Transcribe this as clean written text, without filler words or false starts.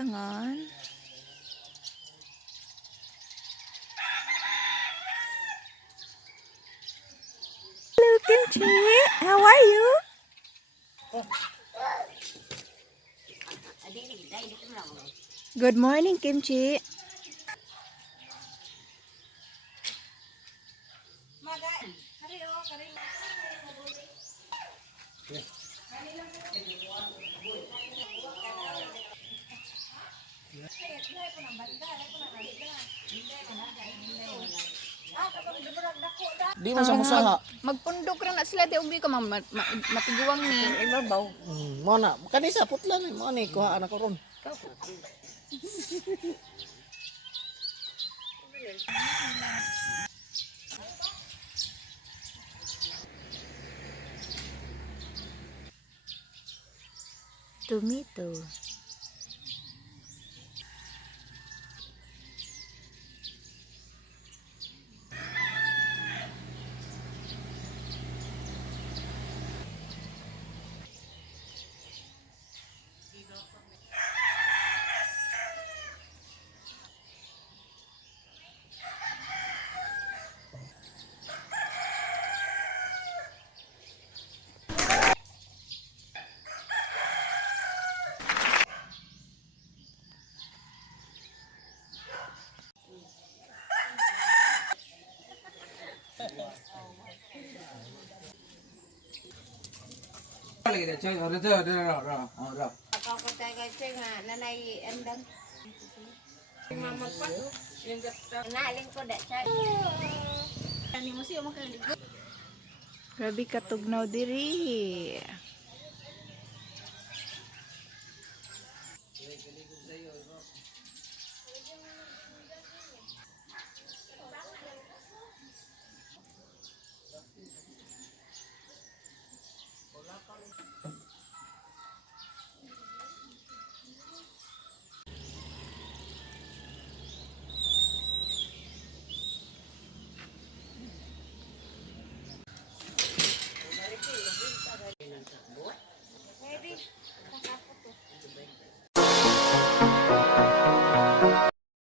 Bangon. Hello, Kimchi. How are you? Good morning, Kimchi. Di man sa musaha. Magpundok ra na sila di ubi ka matiguang ni. Ibabaw. Mo na. Kanisa putla ni mo ni kuha anak ko ron. Tomato. Ako ko tayo nga nanay andang. Mama pa yung nalin ko da chay. Ani mo siya makaligo. Grabe katugnaw diri.